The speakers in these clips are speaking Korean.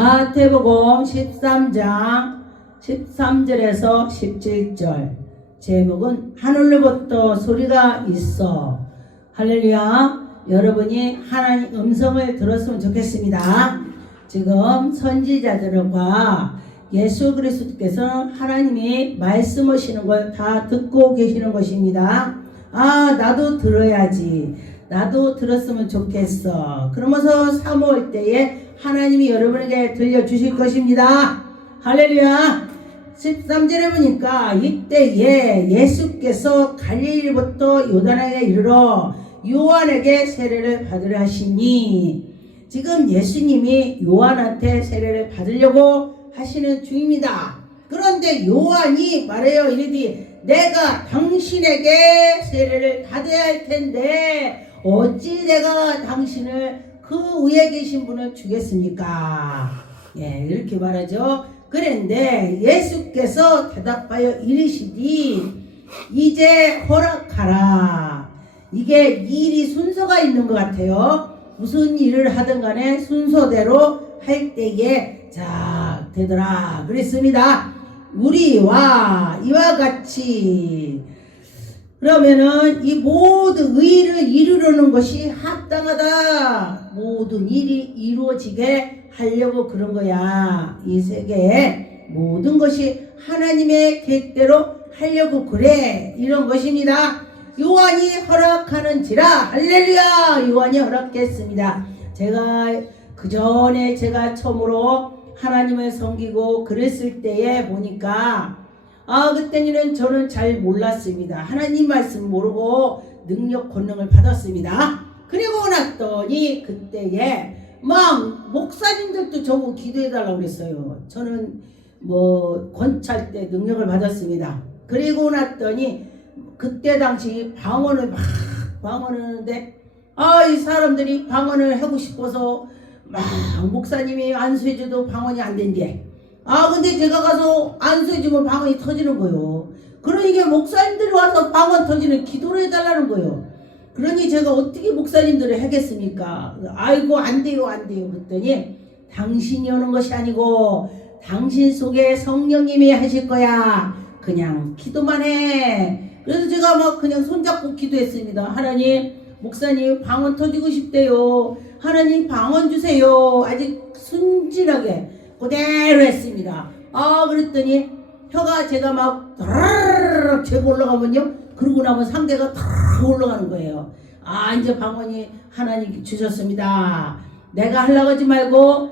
마태복음 13장 13절에서 17절. 제목은 하늘로부터 소리가 있어. 할렐루야. 여러분이 하나님 음성을 들었으면 좋겠습니다. 지금 선지자들과 예수 그리스도께서 하나님이 말씀하시는 걸 다 듣고 계시는 것입니다. 나도 들어야지. 나도 들었으면 좋겠어. 그러면서 사모할 때에 하나님이 여러분에게 들려주실 것입니다. 할렐루야. 13절에 보니까 이때에 예수께서 갈릴리부터 요단강에 이르러 요한에게 세례를 받으려 하시니, 지금 예수님이 요한한테 세례를 받으려고 하시는 중입니다. 그런데 요한이 말해요. 이르디 내가 당신에게 세례를 받아야 할 텐데 어찌 내가 당신을 그 위에 계신 분을 주겠습니까? 이렇게 말하죠. 그런데 예수께서 대답하여 이르시니 이제 허락하라. 이게 일이 순서가 있는 것 같아요. 무슨 일을 하든 간에 순서대로 할 때에 자 되더라 그랬습니다. 우리와 이와 같이 그러면은 이 모든 의를 이루려는 것이 합당하다. 모든 일이 이루어지게 하려고 그런 거야. 이 세계에 모든 것이 하나님의 계획대로 하려고 그래. 이런 것입니다. 요한이 허락하는지라. 할렐루야. 요한이 허락했습니다. 제가 그 전에 제가 처음으로 하나님을 섬기고 그랬을 때에 보니까 그때는 저는 잘 몰랐습니다. 하나님 말씀 모르고 능력 권능을 받았습니다. 그리고 났더니 그때에 막 목사님들도 저보고 기도해달라고 그랬어요. 저는 권찰 때 능력을 받았습니다. 그리고 났더니 그때 당시 방언을 막 방언하는데 이 사람들이 방언을 하고 싶어서 막 목사님이 안수해줘도 방언이 안 된대. 근데 제가 가서 안수해주면 방언이 터지는 거예요. 그러니까 목사님들이 와서 방언 터지는 기도를 해달라는 거예요. 그러니 제가 어떻게 목사님들을 하겠습니까? 아이고 안 돼요 안 돼요. 그랬더니 당신이 오는 것이 아니고 당신 속에 성령님이 하실 거야. 그냥 기도만 해. 그래서 제가 막 그냥 손잡고 기도했습니다. 하나님, 목사님 방언 터지고 싶대요. 하나님 방언 주세요. 아직 순진하게 그대로 했습니다. 그랬더니 혀가 제가 막 드르르르 재고 올라가면요, 그러고 나면 상대가 다 올라가는 거예요. 이제 방언이 하나님 주셨습니다. 내가 하려고 하지 말고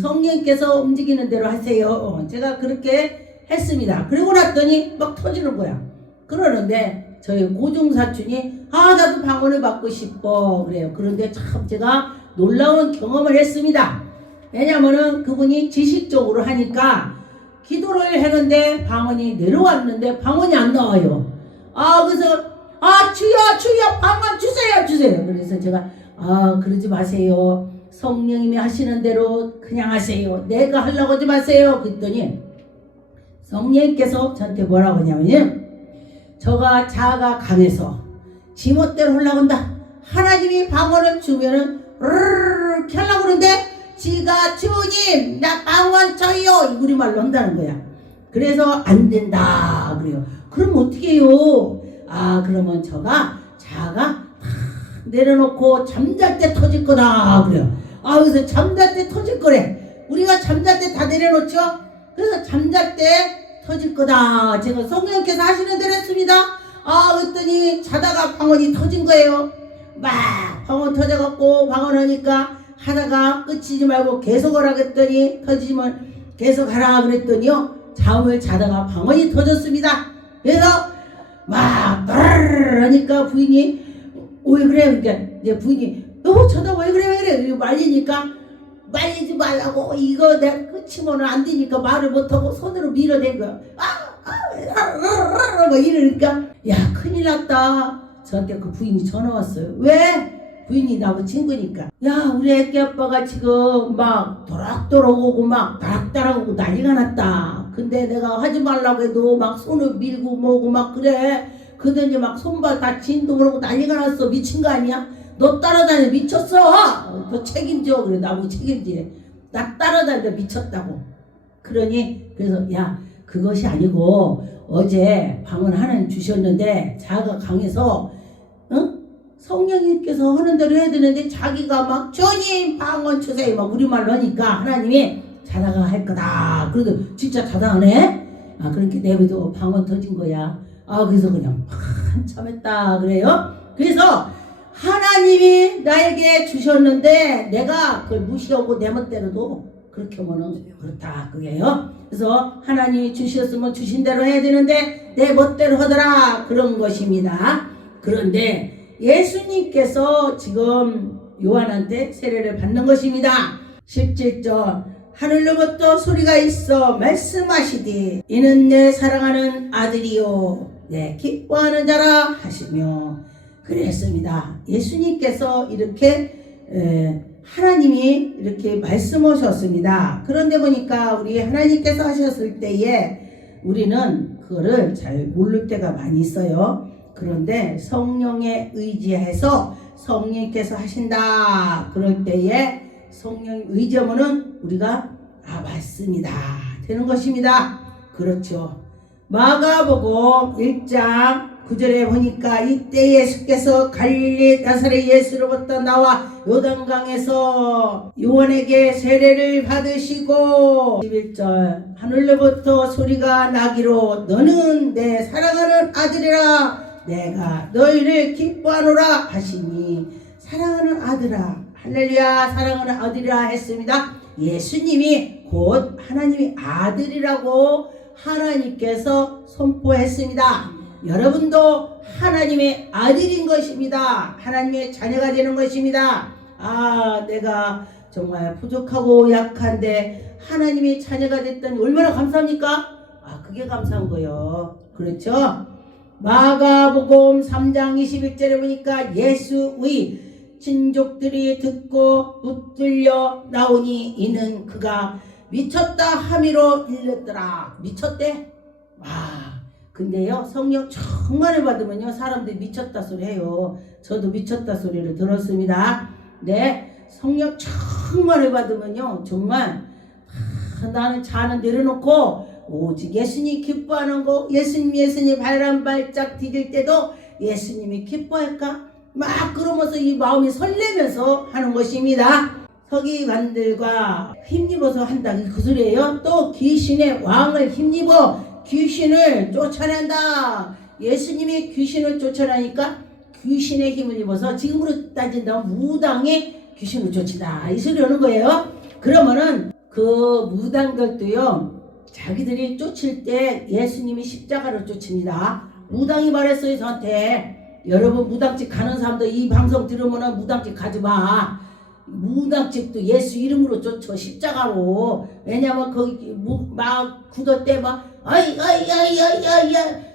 성령께서 움직이는 대로 하세요. 제가 그렇게 했습니다. 그리고 났더니 막 터지는 거야. 그러는데 저희 고종사촌이 나도 방언을 받고 싶어 그래요. 그런데 참 제가 놀라운 경험을 했습니다. 왜냐면은 그분이 지식적으로 하니까 기도를 했는데 방언이 내려왔는데 방언이 안 나와요. 그래서 주여 방언 주세요. 그래서 제가 그러지 마세요. 성령님이 하시는 대로 그냥 하세요. 내가 하려고 하지 마세요. 그랬더니 성령님께서 저한테 뭐라고 하냐면요, 저가 자아가 강해서 지멋대로 올라온다. 하나님이 방언을 주면은 이렇게 하려고 그러는데 지가 주님 나 방언 쳐요 우리말로 한다는 거야. 그래서 안 된다 그래요. 그럼 어떻게 해요? 그러면 저가 자아가 내려놓고 잠잘 때 터질 거다 그래요. 그래서 잠잘 때 터질 거래. 우리가 잠잘 때 다 내려놓죠. 그래서 잠잘 때 터질 거다. 제가 성령께서 하시는 대로 했습니다. 그랬더니 자다가 방언이 터진 거예요. 막 방언 터져갖고 방언하니까 하다가 끝이지 말고 계속 하라 그랬더니 터지면 계속 하라 그랬더니요, 잠을 자다가 방언이 터졌습니다. 그래서 막 따르르 하니까 부인이 왜 그래? 그러니까 내 부인이 여보 저다 왜 그래? 말리니까 말리지 말라고, 이거 내가 끝이면 안 되니까 말을 못하고 손으로 밀어댄 거야. 막 이러니까 야 큰일 났다. 저한테 그 부인이 전화 왔어요. 왜? 부인이 나하고 친구니까. 야 우리 애기 아빠가 지금 막 도락도락 오고 막 다락다락 오고 난리가 났다. 근데 내가 하지 말라고 해도 막 손을 밀고 뭐고 막 그래. 그러더니 막 손발 다 진동을 하고 난리가 났어. 미친 거 아니야? 너 따라다니 미쳤어? 너 책임져. 그래 나보고 책임지래. 나 따라다니다 미쳤다고. 그러니 그래서 야 그것이 아니고 어제 방언 하나님 주셨는데 자가 강해서 성령님께서 하는 대로 해야 되는데 자기가 막 주님 방언 주세요 막 우리말로 하니까 하나님이 자다가 할 거다. 그래도 진짜 자다 하네. 그렇게 내비도 방언 터진 거야. 그래서 그냥 한참 했다 그래요. 그래서 하나님이 나에게 주셨는데 내가 그걸 무시하고 내 멋대로도 그렇게 하면은 그렇다 그게요. 그래서 하나님이 주셨으면 주신 대로 해야 되는데 내 멋대로 하더라 그런 것입니다. 그런데 예수님께서 지금 요한한테 세례를 받는 것입니다. 17절 하늘로부터 소리가 있어 말씀하시되 이는 내 사랑하는 아들이요 내 기뻐하는 자라 하시며 그랬습니다. 예수님께서 이렇게 하나님이 이렇게 말씀하셨습니다. 그런데 보니까 우리 하나님께서 하셨을 때에 우리는 그거를 잘 모를 때가 많이 있어요. 그런데 성령에 의지해서 성령께서 하신다 그럴 때에 성령 의지하면은 우리가 말씀이다 되는 것입니다. 그렇죠. 마가복음 1장 9절에 보니까 이때 예수께서 갈릴리 나사렛 예수로부터 나와 요단강에서 요한에게 세례를 받으시고 11절 하늘로부터 소리가 나기로 너는 내 사랑하는 아들이라 내가 너희를 기뻐하노라 하시니 사랑하는 아들아 할렐루야 사랑하는 아들이라 했습니다. 예수님이 곧 하나님의 아들이라고 하나님께서 선포했습니다. 여러분도 하나님의 아들인 것입니다. 하나님의 자녀가 되는 것입니다. 내가 정말 부족하고 약한데 하나님의 자녀가 됐더니 얼마나 감사합니까? 그게 감사한 거예요. 그렇죠? 마가복음 3장 21절에 보니까 예수의 친족들이 듣고 붙들려 나오니 이는 그가 미쳤다 함이로 일렀더라. 미쳤대? 근데요 성령 정말 받으면요 사람들이 미쳤다 소리 해요. 저도 미쳤다 소리를 들었습니다. 네 성령 정말 받으면요 정말 나는 자는 내려놓고 오직 예수님 기뻐하는 거 예수님 바람 발짝 디딜 때도 예수님이 기뻐할까 막 그러면서 이 마음이 설레면서 하는 것입니다. 서기관들과 힘입어서 한다 그 소리예요. 또 귀신의 왕을 힘입어 귀신을 쫓아낸다. 예수님이 귀신을 쫓아내니까 귀신의 힘을 입어서 지금으로 따진다면 무당이 귀신을 쫓이다 이 소리 하는 거예요. 그러면은 그 무당들도요 자기들이 쫓을 때 예수님이 십자가를 쫓습니다. 무당이 말했어요 저한테 여러분 무당집 가는 사람들 이 방송 들으면은 무당집 가지마. 무당집도 예수 이름으로 쫓아 십자가로. 왜냐면 거기 막 굳을 때 막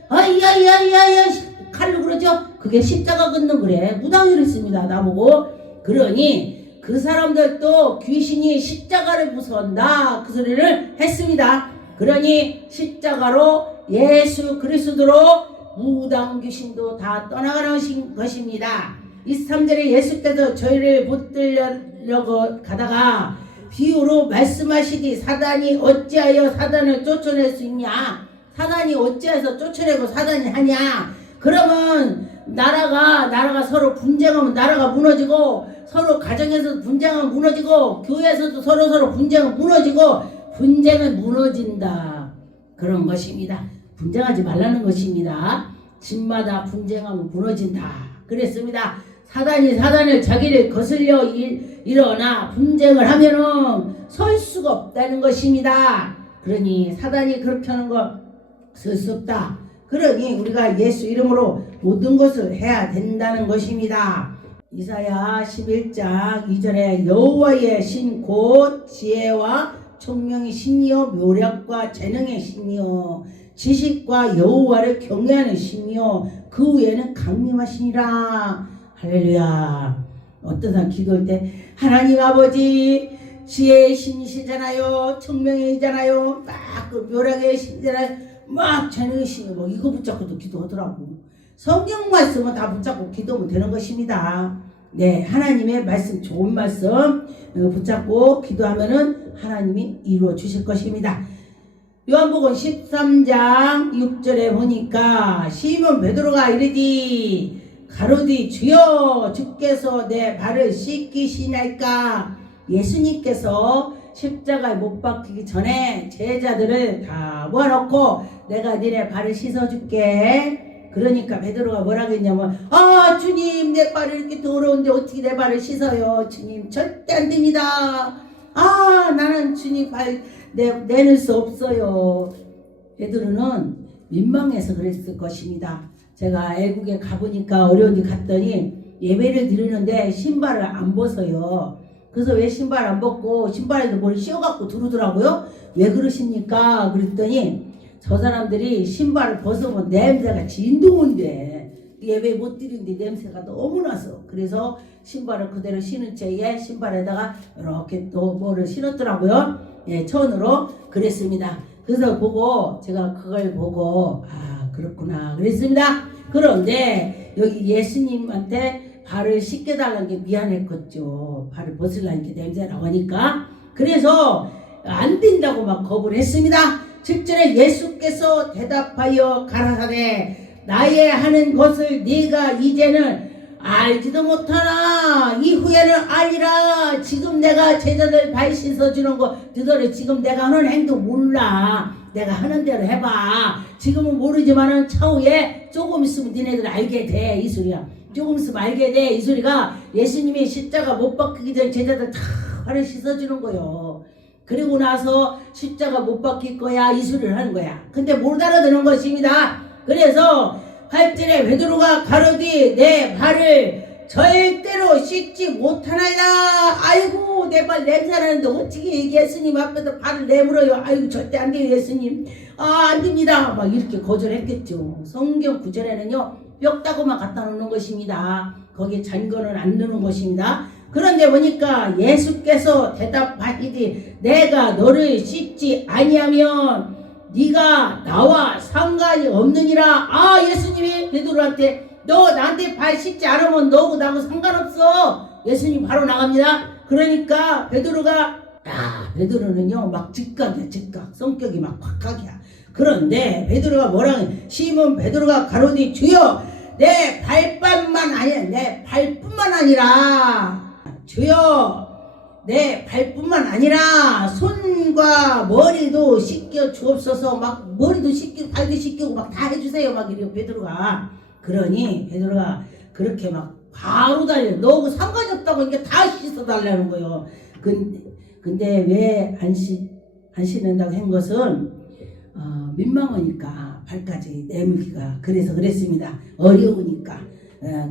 아이야야야야야야야야야야 칼로 그러죠. 그게 십자가 긋는 그래. 무당이를 씁니다 나보고. 그러니 그 사람들도 귀신이 십자가를 무서워한다 그 소리를 했습니다. 그러니 십자가로 예수 그리스도로 무당 귀신도 다 떠나가는 것입니다. 23절에 예수께서 저희를 붙들려고 가다가 비유로 말씀하시니 사단이 어찌하여 사단을 쫓아낼 수 있냐. 사단이 어찌해서 쫓아내고 사단이 하냐. 그러면 나라가 서로 분쟁하면 나라가 무너지고 서로 가정에서 분쟁하면 무너지고 교회에서도 서로 분쟁하면 무너지고 분쟁은 무너진다 그런 것입니다. 분쟁하지 말라는 것입니다. 집마다 분쟁하면 무너진다 그랬습니다. 사단이 사단을 자기를 거슬려 일어나 분쟁을 하면은 설 수가 없다는 것입니다. 그러니 사단이 그렇게 하는 거 설 수 없다. 그러니 우리가 예수 이름으로 모든 것을 해야 된다는 것입니다. 이사야 11장 2절에 여호와의 신 곧 지혜와 총명의 신이요 묘력과 재능의 신이요 지식과 여호와를 경외하는 신이요 그 위에는 강림하시니라. 할렐루야. 어떤 사람 기도할 때 하나님 아버지 지혜의 신이시잖아요. 총명이잖아요. 막 그 묘력의 신이잖아요. 막 재능의 신이 뭐 이거 붙잡고도 기도하더라고. 성경 말씀은 다 붙잡고 기도하면 되는 것입니다. 네, 하나님의 말씀 좋은 말씀 붙잡고 기도하면은 하나님이 이루어 주실 것입니다. 요한복음 13장 6절에 보니까 시몬 베드로가 이르디 가로디 주여 주께서 내 발을 씻기시나이까. 예수님께서 십자가에 못 박히기 전에 제자들을 다 모아놓고 내가 니네 발을 씻어줄게. 그러니까 베드로가 뭐라고 했냐면 아 주님 내 발이 이렇게 더러운데 어떻게 내 발을 씻어요. 주님 절대 안 됩니다. 아 나는 주님 발 내낼 수 없어요. 베드로는 민망해서 그랬을 것입니다. 제가 애국에 가보니까 어려운 데 갔더니 예배를 드리는데 신발을 안 벗어요. 그래서 왜 신발 안 벗고 신발에도 뭘 씌워갖고 들어오더라고요. 왜 그러십니까? 그랬더니 저 사람들이 신발을 벗으면 냄새가 진동인데 예배 못 드리는데 냄새가 너무 나서 그래서 신발을 그대로 신은 채에 신발에다가 이렇게 또 뭐를 신었더라고요. 예, 천으로 그랬습니다. 그래서 보고 제가 그걸 보고 아 그렇구나 그랬습니다. 그런데 여기 예수님한테 발을 씻겨달라는 게 미안했겠죠. 발을 벗으려는 게 냄새 나오니까. 그래서 안 된다고 막 거부를 했습니다. 7절에 예수께서 대답하여 가라사대 나의 하는 것을 네가 이제는 알지도 못하나 이후에는 알리라. 지금 내가 제자들 발 씻어주는 거 너희들 지금 내가 하는 행동 몰라. 내가 하는 대로 해봐. 지금은 모르지만은 차후에 조금 있으면 니네들 알게 돼. 이 소리야. 조금 있으면 알게 돼. 이 소리가 예수님이 십자가 못 박히기 전에 제자들 다 발을 씻어주는 거요. 그리고 나서 십자가 못 박힐 거야. 이 소리를 하는 거야. 근데 못 알아듣는 것입니다. 그래서 8절에 베드로가 가로되 내 발을 절대로 씻지 못하나이다. 아이고 내 발 냄새나는데 어떻게 예수님 앞에서 발을 내물어요. 아이고 절대 안 돼요 예수님. 아 안 됩니다. 막 이렇게 거절했겠죠. 성경 구절에는요 뼈다구만 갖다 놓는 것입니다. 거기에 잔거는 안 넣는 것입니다. 그런데 보니까 예수께서 대답하시되 내가 너를 씻지 아니하면 네가 나와 상관이 없느니라. 아 예수님이 베드로한테 너 나한테 발 씻지 않으면 너하고 나하고 상관없어. 예수님 바로 나갑니다. 그러니까 베드로가 베드로는요 막 즉각이야. 즉각 성격이 막 확각이야. 그런데 베드로가 뭐라고 해? 시몬 베드로가 가로되 주여 내 발뿐만 아니라 내 발뿐만 아니라 주여 내 발뿐만 아니라 손과 머리도 씻겨 주옵소서. 막 머리도 씻기고 발도 씻기고 막 다 해주세요. 막 이래요 베드로가. 그러니 베드로가 그렇게 막 바로 달려. 너하고 상관이 없다고 이게 다 씻어달라는 거예요. 근데 왜 안 씻는다고 한 것은 민망하니까 발까지 내물기가 그래서 그랬습니다. 어려우니까.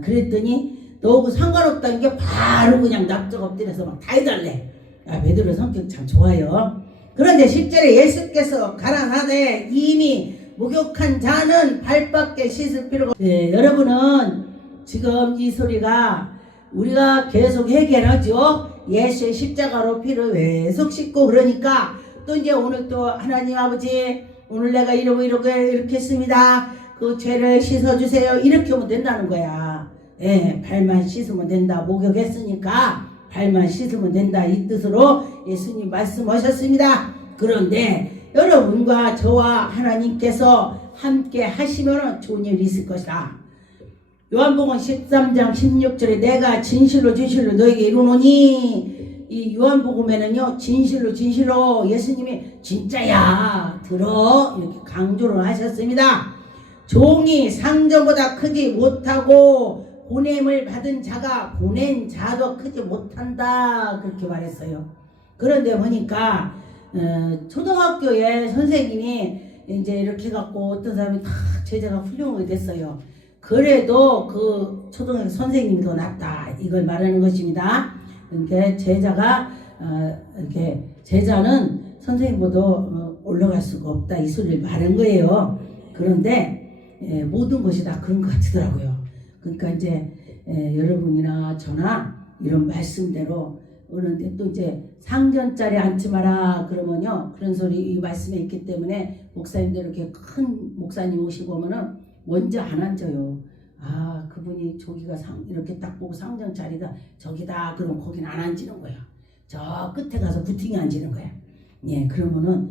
그랬더니 너하고 상관없다는 게 바로 그냥 납작 엎드려서 막 다 해달래. 베드로 성격 참 좋아요. 그런데 10절에 예수께서 가라사대 이미 목욕한 자는 발밖에 씻을 필요가 여러분은 지금 이 소리가 우리가 계속 해결하죠. 예수의 십자가로 피를 계속 씻고 그러니까 또 이제 오늘 또 하나님 아버지 오늘 내가 이렇게 했습니다. 그 죄를 씻어주세요. 이렇게 하면 된다는 거야. 예, 발만 씻으면 된다. 목욕했으니까 발만 씻으면 된다. 이 뜻으로 예수님 말씀하셨습니다. 그런데 여러분과 저와 하나님께서 함께 하시면 좋은 일이 있을 것이다. 요한복음 13장 16절에 내가 진실로 너에게 이루노니 이 요한복음에는요 진실로 예수님이 진짜야 들어 이렇게 강조를 하셨습니다. 종이 상전보다 크지 못하고 보냄을 받은 자가 보낸 자도 크지 못한다 그렇게 말했어요. 그런데 보니까 초등학교에 선생님이 이제 이렇게 갖고 어떤 사람이 다 제자가 훌륭하게 됐어요. 그래도 그 초등학교 선생님이 더 낫다 이걸 말하는 것입니다. 그러니까 제자가 이렇게 제자는 선생님보다 올라갈 수가 없다 이 소리를 말한 거예요. 그런데 모든 것이 다 그런 것 같더라고요. 그러니까 이제 여러분이나 저나 이런 말씀대로 그런데 또 이제 상전자리에 앉지 마라 그러면요 그런 소리 이 말씀에 있기 때문에 목사님들 이렇게 큰 목사님 오시고 오면은 먼저 안 앉아요. 그분이 저기가 이렇게 딱 보고 상전 자리다 저기다 그럼 거긴 안 앉는 거야. 저 끝에 가서 부팅이 앉는 거야. 예, 그러면은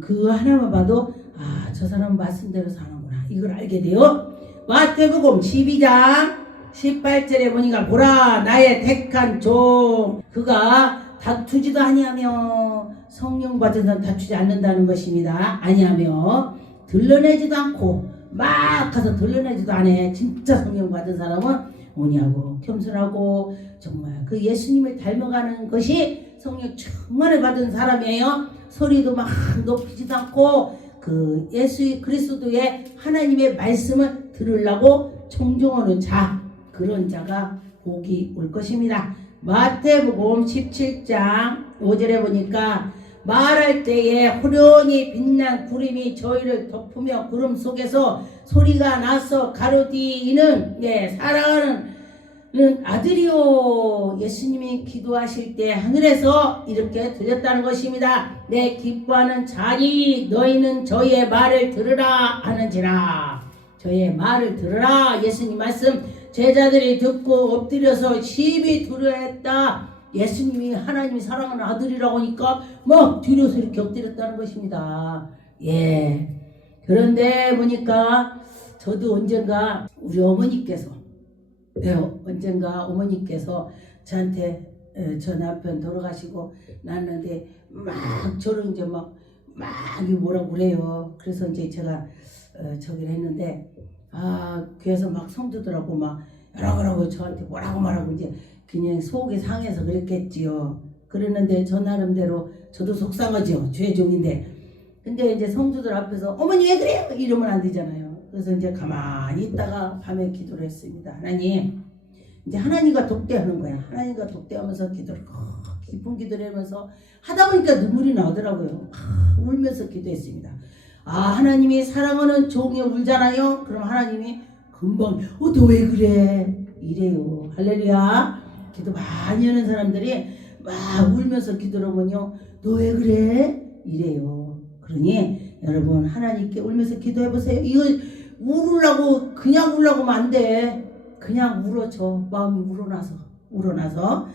그 하나만 봐도 아, 저 사람은 말씀대로 사는구나. 이걸 알게 돼요. 마태복음 12장 18절에 보니까 보라 나의 택한 종 그가 다투지도 아니하며 성령 받은 사람 다투지 않는다는 것입니다. 아니하며 들러내지도 않고 막 가서 들러내지도 않아. 진짜 성령 받은 사람은 뭐냐고 겸손하고 정말 그 예수님을 닮아가는 것이 성령 충만을 받은 사람이에요. 소리도 막 높이지도 않고 그 예수 그리스도의 하나님의 말씀을 들으려고 청종하는 자, 그런 자가 복이 올 것입니다. 마태복음 17장 5절에 보니까 말할 때에 호련히 빛난 구름이 저희를 덮으며 구름 속에서 소리가 나서 가로디는 사랑하는 아들이요. 예수님이 기도하실 때 하늘에서 이렇게 들렸다는 것입니다. 내 기뻐하는 자니 너희는 저의 말을 들으라 하는지라. 저의 말을 들으라. 예수님 말씀 제자들이 듣고 엎드려서 시비 두려워했다. 예수님이 하나님이 사랑하는 아들이라고 하니까 막 뒤로서 이렇게 엎드렸다는 것입니다. 예. 그런데 보니까 저도 언젠가 우리 어머니께서 언젠가 어머니께서 저한테 저 남편 돌아가시고 났는데 막 저를 이제 막 뭐라고 그래요. 그래서 이제 제가 저기를 했는데 교회에서 막 성도들하고 막 여러분하고 저한테 뭐라고 말하고 이제 그냥 속이 상해서 그랬겠지요. 그랬는데 저 나름대로 저도 속상하죠. 죄 종인데. 근데 이제 성도들 앞에서 어머니 왜 그래요? 이러면 안 되잖아요. 그래서 이제 가만히 있다가 밤에 기도를 했습니다. 하나님, 이제 하나님과 독대하는 거야. 하나님과 독대하면서 기도를 깊은 기도를 하면서 하다 보니까 눈물이 나오더라고요. 울면서 기도했습니다. 하나님이 사랑하는 종이 울잖아요. 그럼 하나님이 금방 너 왜 그래? 이래요. 할렐루야. 기도 많이 하는 사람들이 막 울면서 기도를 하면요. 너 왜 그래? 이래요. 그러니 여러분 하나님께 울면서 기도해보세요. 이거 울으려고 그냥 울려고 하면 안 돼. 그냥 울어줘. 마음이 우러나서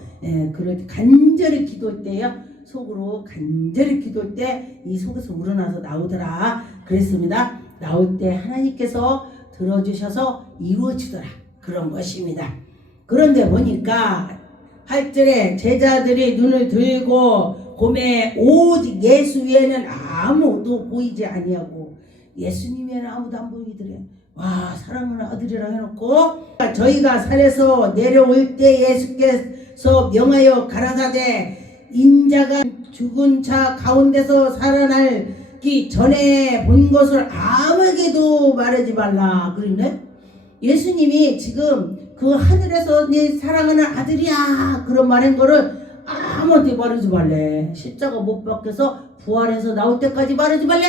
그럴 때 간절히 기도할 때요. 속으로 간절히 기도할 때 이 속에서 우러나서 나오더라. 그랬습니다. 나올 때 하나님께서 들어주셔서 이루어지더라. 그런 것입니다. 그런데 보니까 8절에 제자들이 눈을 들고 봄에 오직 예수 외에는 아무도 보이지 아니하고 예수님 외에는 아무도 안 보이더래. 와, 사랑하는 아들이라 해놓고 저희가 산에서 내려올 때 예수께서 명하여 가라사대 인자가 죽은 자 가운데서 살아나기 전에 본 것을 아무에게도 말하지 말라. 그러네. 예수님이 지금 그 하늘에서 내 사랑하는 아들이야 그런 말한 거를 아무한테 말하지 말래. 십자가 못 박혀서 부활해서 나올 때까지 말하지 말래.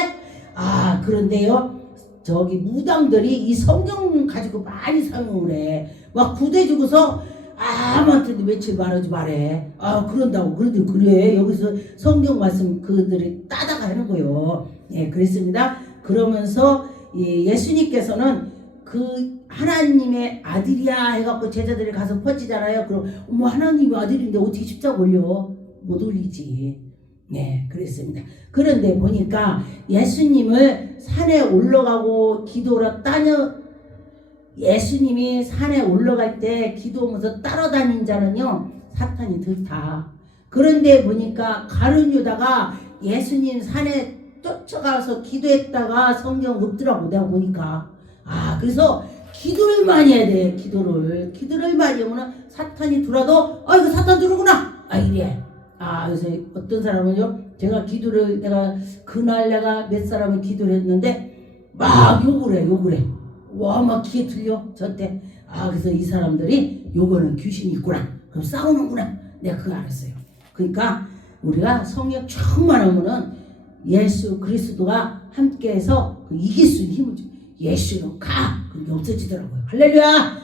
그런데요, 저기 무당들이 이 성경 가지고 많이 사용을 해. 막 구대 주고서 아무한테도 며칠 말하지 말해. 그런다고. 그래도 그래. 여기서 성경 말씀 그들이 따다가 하는 거요. 예, 그랬습니다. 그러면서 예수님께서는 그 하나님의 아들이야 해갖고 제자들이 가서 퍼지잖아요. 그럼 하나님의 아들인데 어떻게 십자가 올려? 못 올리지. 네, 그랬습니다. 그런데 보니까 예수님을 산에 올라가고 기도로 예수님이 산에 올라갈 때 기도하면서 따라다닌 자는요 사탄이 들타. 그런데 보니까 가룟 유다가 예수님 산에 쫓아가서 기도했다가 성경 없더라고. 내가 보니까 그래서 기도를 많이 해야 돼. 기도를 많이 하면 사탄이 들어도 이거 사탄 들어오구나 이래. 그래서 어떤 사람은요, 내가 그날 내가 몇 사람을 기도를 했는데 막 욕을 해. 와, 막 귀에 들려 저한테. 그래서 이 사람들이 요거는 귀신이 있구나. 그럼 싸우는구나. 내가 그거 알았어요. 그러니까 우리가 성령 충만하면은 예수 그리스도가 함께해서 이길 수 있는 힘을 줘. 예수로 가. 그게 없어지더라고요. 할렐루야.